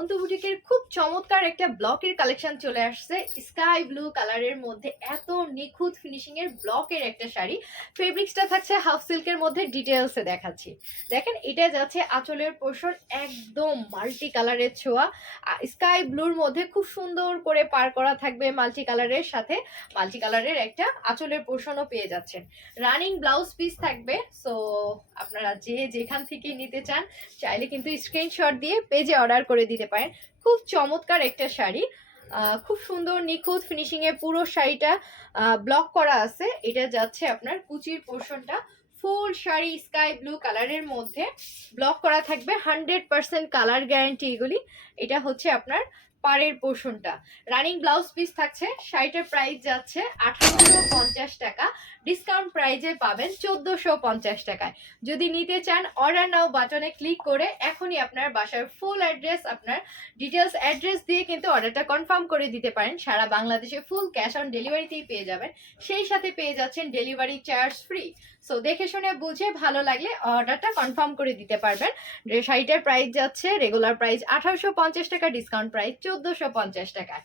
অন্তু বুটিকের খুব চমৎকার একটা ব্লকের কালেকশন চলে আসছে। স্কাই ব্লু কালারের মধ্যে এত নিখুঁত ফিনিশিং এর ব্লকের একটা শাড়ি। ফেব্রিক্সটা থাকছে হাফ সিল্কের মধ্যে ডিটেলসে দেখাচ্ছি। দেখেন, এটা যাচ্ছে আঁচলের পোর্শন একদম মাল্টি কালারের ছোঁয়া। স্কাই ব্লুর মধ্যে খুব সুন্দর করে পার করা থাকবে মাল্টি কালারের সাথে। মাল্টি কালারের একটা আঁচলের পোর্শনও পেয়ে যাচ্ছেন। রানিং ব্লাউজ পিস থাকবে সো আপনারা যে যেখান থেকে নিতে চান, চাইলে কিন্তু স্ক্রিনশট দিয়ে পেজে অর্ডার করে দিতে পারেন। খুব চমৎকার একটা শাড়ি। খুব সুন্দর, নিখুঁত ফিনিশিংয়ে পুরো শাড়িটা ব্লক করা আছে। এটা যাচ্ছে আপনার কুচির পোর্শনটা। ফুল শাড়ি স্কাই ব্লু কালারের মধ্যে ব্লক করা থাকবে। হান্ড্রেড পার্সেন্ট কালার গ্যারান্টি এগুলি। এটা হচ্ছে আপনার পাড়ের পোর্শনটা। রানিং ব্লাউজ পিস থাকছে। শাড়িটার প্রাইস যাচ্ছে আঠারোশো পঞ্চাশ টাকা। ডিসকাউন্ট প্রাইজে পাবেন চোদ্দোশো পঞ্চাশ টাকায়। যদি নিতে চান অর্ডার নাও বাটনে ক্লিক করে এখনই আপনার বাসার ফুল অ্যাড্রেস আপনার ডিটেলস অ্যাড্রেস দিয়ে কিন্তু অর্ডারটা কনফার্ম করে দিতে পারেন। সারা বাংলাদেশে ফুল ক্যাশ অন ডেলিভারিতেই পেয়ে যাবেন। সেই সাথে পেয়ে যাচ্ছেন ডেলিভারি চার্জ ফ্রি সো দেখে শুনে বুঝে ভালো লাগলে অর্ডারটা কনফার্ম করে দিতে পারবেন। শাড়িটার প্রাইস যাচ্ছে রেগুলার প্রাইস আঠারোশো পঞ্চাশ টাকা ডিসকাউন্ট প্রাইস চোদ্দোশো পঞ্চাশ টাকা